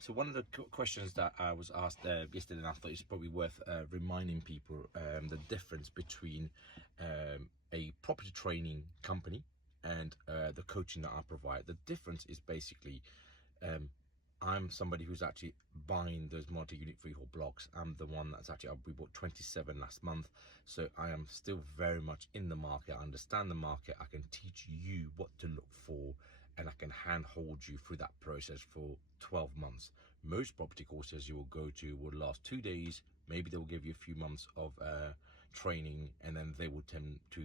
So one of the questions that I was asked yesterday, and I thought it's probably worth reminding people the difference between a property training company and the coaching that I provide. The difference is basically I'm somebody who's actually buying those multi-unit freehold blocks. I'm the one that's actually, we bought 27 last month. So I am still very much in the market. I understand the market. I can teach you what to look for, and I can handhold you through that process for 12 months. Most property courses you will go to will last 2 days. Maybe they'll give you a few months of training, and then they will tend to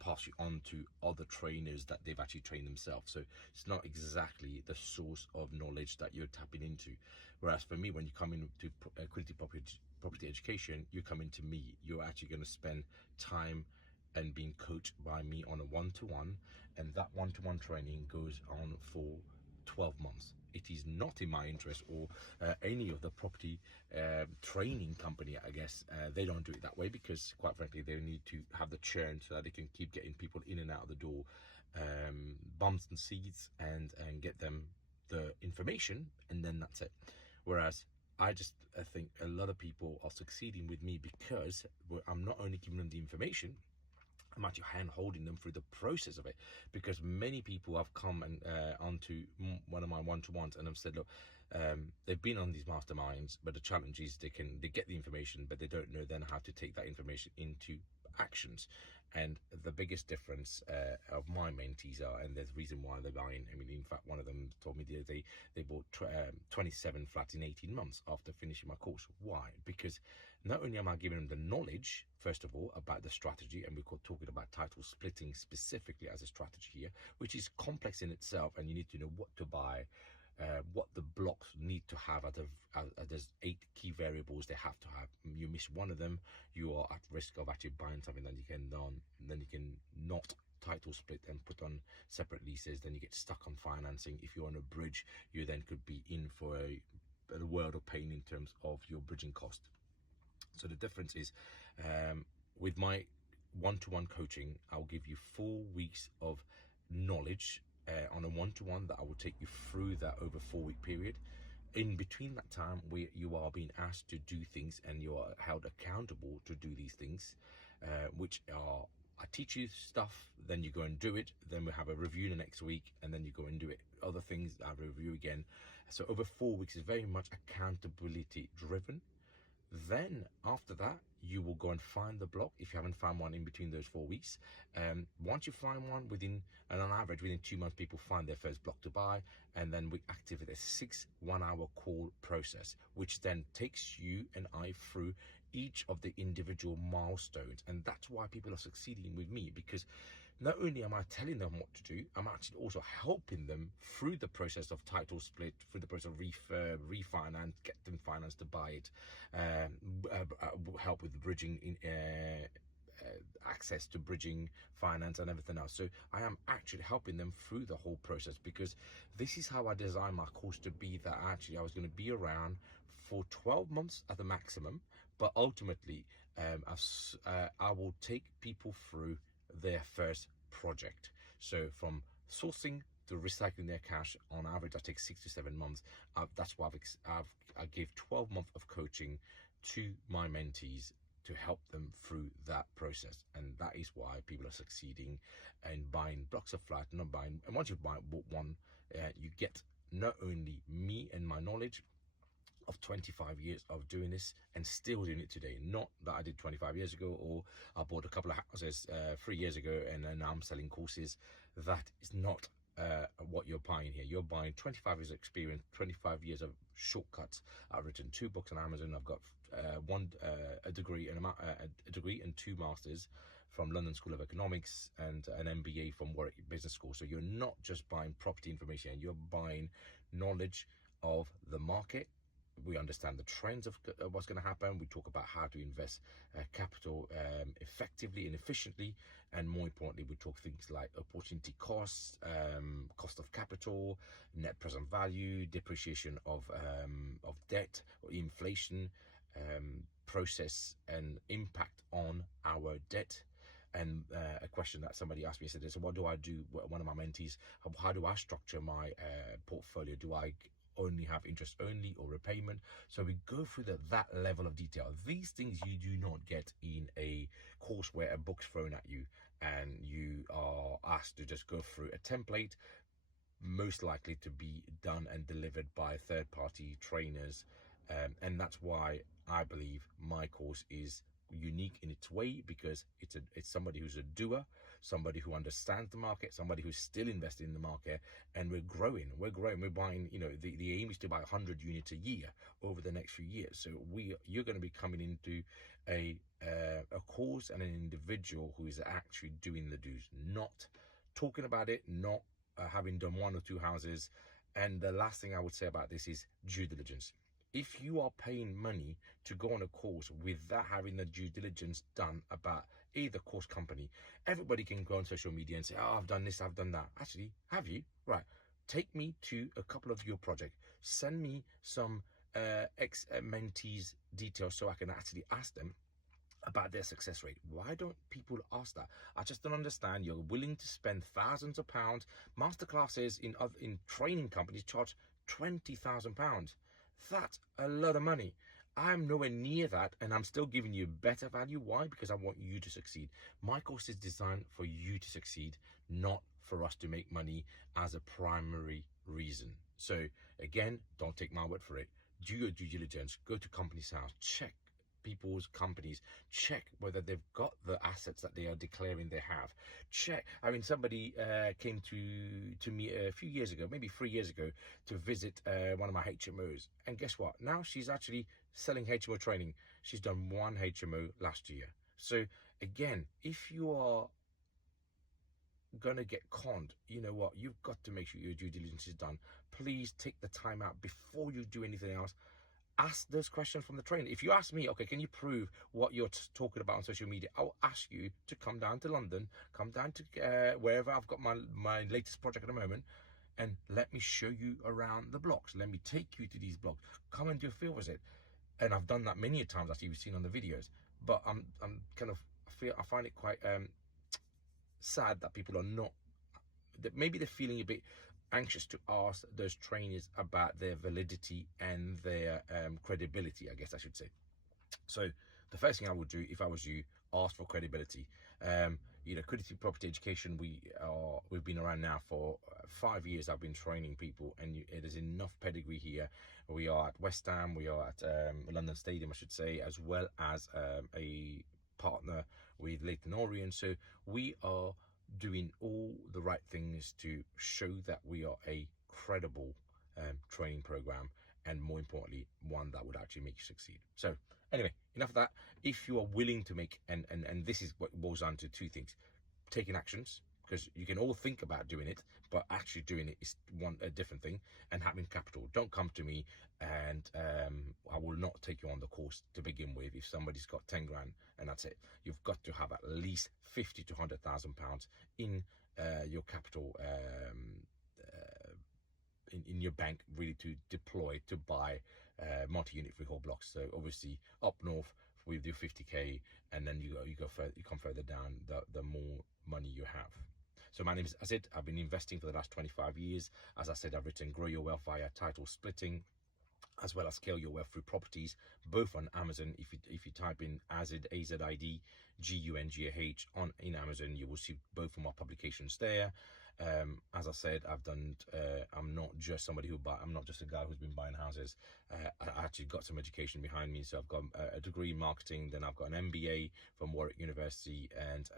pass you on to other trainers that they've actually trained themselves. So it's not exactly the source of knowledge that you're tapping into. Whereas for me, when you come into Quiddity Property Education, you come into me, you're actually going to spend time and being coached by me on a one-to-one, and that one-to-one training goes on for 12 months. It is not in my interest, or any of the property training company, I guess, they don't do it that way, because quite frankly they need to have the churn so that they can keep getting people in and out of the door, bums and seats, and get them the information, and then that's it. Whereas I think a lot of people are succeeding with me because I'm not only giving them the information, I'm actually hand holding them through the process of it. Because many people have come and onto one of my one-to-ones and have said, look, they've been on these masterminds, but the challenge is they get the information, but they don't know then how to take that information into actions. And the biggest difference of my mentees are, and there's a reason why they're buying, I mean, in fact, one of them told me the other day they bought 27 flats in 18 months after finishing my course. Why? Because not only am I giving them the knowledge, first of all, about the strategy, and we're talking about title splitting specifically as a strategy here, which is complex in itself, and you need to know what to buy, what the blocks need to have. There's 8 key variables they have to have. You miss one of them, you are at risk of actually buying something that you can not title split and put on separate leases. Then you get stuck on financing. If you're on a bridge, you then could be in for a world of pain in terms of your bridging cost. So the difference is, with my one-to-one coaching, I'll give you 4 weeks of knowledge on a one-to-one that I will take you through that over 4-week period. In between that time, where you are being asked to do things and you are held accountable to do these things, which are, I teach you stuff, then you go and do it, then we have a review the next week, and then you go and do it. Other things I review again. So over 4 weeks is very much accountability driven. Then after that, you will go and find the block if you haven't found one in between those 4 weeks. Once you find one, and on average within 2 months, people find their first block to buy, and then we activate a 6 1-hour call process, which then takes you and I through each of the individual milestones. And that's why people are succeeding with me, because not only am I telling them what to do, I'm actually also helping them through the process of title split, through the process of refinance, get them finance to buy it, help with bridging access to bridging finance and everything else. So I am actually helping them through the whole process, because this is how I designed my course to be, that actually I was going to be around for 12 months at the maximum, but ultimately I will take people through their first project. So from sourcing to recycling their cash, on average, that takes 6 to 7 months. That's why I gave 12 months of coaching to my mentees to help them through that process. And that is why people are succeeding in buying blocks of flat, not buying. And once you've bought one, you get not only me and my knowledge of 25 years of doing this and still doing it today. Not that I did 25 years ago, or I bought a couple of houses 3 years ago and now I'm selling courses. That is not what you're buying here. You're buying 25 years of experience, 25 years of shortcuts. I've written 2 books on Amazon. I've got a degree and 2 masters from London School of Economics and an MBA from Warwick Business School. So you're not just buying property information, you're buying knowledge of the market. We understand the trends of what's going to happen. We talk about how to invest capital effectively and efficiently, and more importantly, we talk things like opportunity costs, cost of capital, net present value, depreciation of debt, or inflation, process and impact on our debt. And a question that somebody asked me, said, so what do I do? One of my mentees, how do I structure my portfolio? Do I only have interest only or repayment. So we go through that level of detail. These things you do not get in a course where a book's thrown at you and you are asked to just go through a template, most likely to be done and delivered by third-party trainers. And that's why I believe my course is unique in its way, because it's somebody who's a doer, somebody who understands the market, somebody who's still invested in the market, and we're growing, we're buying, the aim is to buy 100 units a year over the next few years. So you're going to be coming into a course and an individual who is actually doing the do's, not talking about it, not having done one or two houses. And the last thing I would say about this is due diligence. If you are paying money to go on a course without having the due diligence done about either course company, everybody can go on social media and say, oh, I've done this, I've done that. Actually, have you? Right. Take me to a couple of your projects. Send me some ex-mentees details so I can actually ask them about their success rate. Why don't people ask that? I just don't understand. You're willing to spend thousands of pounds. Masterclasses in training companies charge £20,000. That's a lot of money. I'm nowhere near that, and I'm still giving you better value. Why? Because I want you to succeed. My course is designed for you to succeed, not for us to make money as a primary reason. So again, don't take my word for it. Do your due diligence. Go to company's house. Check people's companies, check whether they've got the assets that they are declaring they have. Check. I mean, somebody came to me a few years ago, maybe 3 years ago, to visit one of my HMOs, and guess what? Now she's actually selling HMO training. She's done one HMO last year. So again, if you are gonna get conned, you know what, you've got to make sure your due diligence is done. Please take the time out before you do anything else. Ask those questions from the trainer. If you ask me, okay, can you prove what you're talking about on social media? I'll ask you to come down to London, come down to wherever I've got my latest project at the moment, and let me show you around the blocks. Let me take you to these blocks. Come and do a field visit. And I've done that many a times, as you've seen on the videos. But I'm kind of I find it quite sad that people are not, that maybe they're feeling a bit anxious to ask those trainers about their validity and their credibility, I guess I should say. So the first thing I would do if I was you, ask for credibility. Quiddity Property Education, we've been around now for 5 years. I've been training people, and it is enough pedigree here. We are at West Ham, we are at London Stadium, I should say, as well as a partner with Leighton Orient. So we are doing all the right things to show that we are a credible training program, and more importantly, one that would actually make you succeed. So anyway, enough of that. If you are willing to make, and this is what boils down to two things: taking actions, because you can all think about doing it, but actually doing it is a different thing, and having capital. Don't come to me and I will not take you on the course to begin with if somebody's got 10 grand and that's it. You've got to have at least 50 to 100,000 pounds in your capital, in your bank, really, to deploy to buy multi-unit freehold blocks. So obviously up north we do 50k, and then you come further down, the more money you have. So my name is Azid. I've been investing for the last 25 years. As I said, I've written Grow Your Wealth via Title Splitting, as well as Scale Your Wealth Through Properties, both on Amazon. If you type in Azid, A-Z-I-D, G-U-N-G-A-H in Amazon, you will see both of my publications there. As I said, I'm not just somebody I'm not just a guy who's been buying houses. I actually got some education behind me. So I've got a degree in marketing, then I've got an MBA from Warwick University, and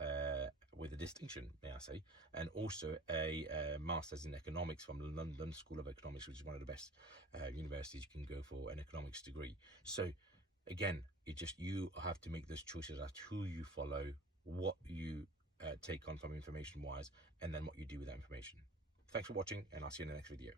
with a distinction, may I say, and also a master's in economics from the London School of Economics, which is one of the best universities you can go for an economics degree. So again, you have to make those choices as to who you follow, what you take on from information wise, and then what you do with that information. Thanks for watching, and I'll see you in the next video.